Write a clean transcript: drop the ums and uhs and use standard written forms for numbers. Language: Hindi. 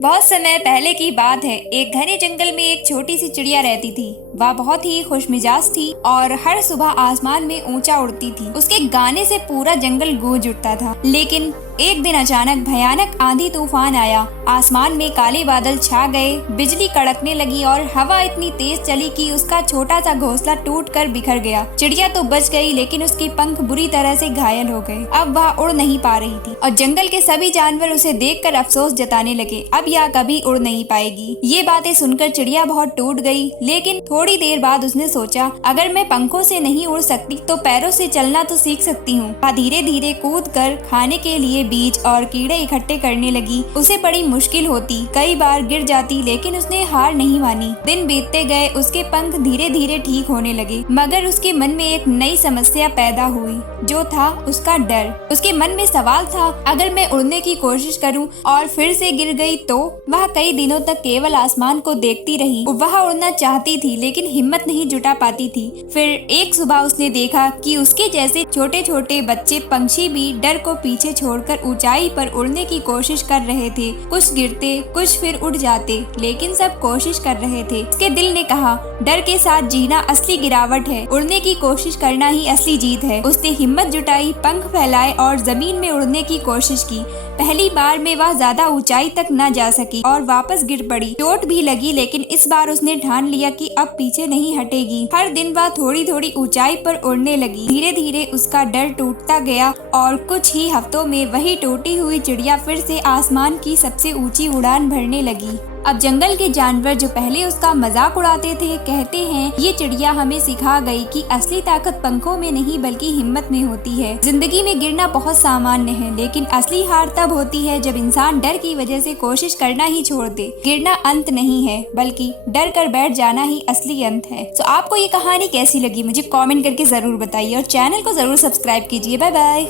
बहुत समय पहले की बात है। एक घने जंगल में एक छोटी सी चिड़िया रहती थी। वह बहुत ही खुशमिजाज थी और हर सुबह आसमान में ऊंचा उड़ती थी। उसके गाने से पूरा जंगल गूंज उठता था। लेकिन एक दिन अचानक भयानक आंधी तूफान आया। आसमान में काले बादल छा गए, बिजली कड़कने लगी और हवा इतनी तेज चली कि उसका छोटा सा घोंसला टूटकर बिखर गया। चिड़िया तो बच गई, लेकिन उसके पंख बुरी तरह से घायल हो गए। अब वह उड़ नहीं पा रही थी और जंगल के सभी जानवर उसे देखकर अफसोस जताने लगे। अब यह कभी उड़ नहीं पाएगी। ये बातें सुनकर चिड़िया बहुत टूट गई। लेकिन थोड़ी देर बाद उसने सोचा, अगर मैं पंखों से नहीं उड़ सकती तो पैरों से चलना तो सीख सकती हूँ। वह धीरे धीरे कूद कर खाने के लिए बीज और कीड़े इकट्ठे करने लगी। उसे बड़ी मुश्किल होती, कई बार गिर जाती, लेकिन उसने हार नहीं मानी। दिन बीतते गए, उसके पंख धीरे धीरे ठीक होने लगे, मगर उसके मन में एक नई समस्या पैदा हुई, जो था उसका डर। उसके मन में सवाल था, अगर मैं उड़ने की कोशिश करूं और फिर से गिर गई तो? वह कई दिनों तक केवल आसमान को देखती रही। वह उड़ना चाहती थी, लेकिन हिम्मत नहीं जुटा पाती थी। फिर एक सुबह उसने देखा कि उसके जैसे छोटे छोटे बच्चे पंछी भी डर को पीछे छोड़कर ऊंचाई पर उड़ने की कोशिश कर रहे थे। कुछ गिरते, कुछ फिर उड़ जाते, लेकिन सब कोशिश कर रहे थे। उसके दिल ने कहा, डर के साथ जीना असली गिरावट है, उड़ने की कोशिश करना ही असली जीत है। उसने हिम्मत जुटाई, पंख फैलाए और जमीन में उड़ने की कोशिश की। पहली बार में वह ज्यादा ऊंचाई तक न जा सकी और वापस गिर पड़ी। चोट भी लगी, लेकिन इस बार उसने ठान लिया कि अब पीछे नहीं हटेगी। हर दिन वह थोड़ी थोड़ी ऊंचाई पर उड़ने लगी। धीरे धीरे उसका डर टूटता गया और कुछ ही हफ्तों में वही टूटी हुई चिड़िया फिर से आसमान की सबसे ऊंची उड़ान भरने लगी। अब जंगल के जानवर जो पहले उसका मजाक उड़ाते थे, कहते हैं, ये चिड़िया हमें सिखा गई कि असली ताकत पंखों में नहीं बल्कि हिम्मत में होती है। जिंदगी में गिरना बहुत सामान्य है, लेकिन असली हार तब होती है जब इंसान डर की वजह से कोशिश करना ही छोड़ दे। गिरना अंत नहीं है, बल्कि डर कर बैठ जाना ही असली अंत है। तो आपको ये कहानी कैसी लगी मुझे कमेंट करके जरूर बताइए और चैनल को जरूर सब्सक्राइब कीजिए। Bye bye.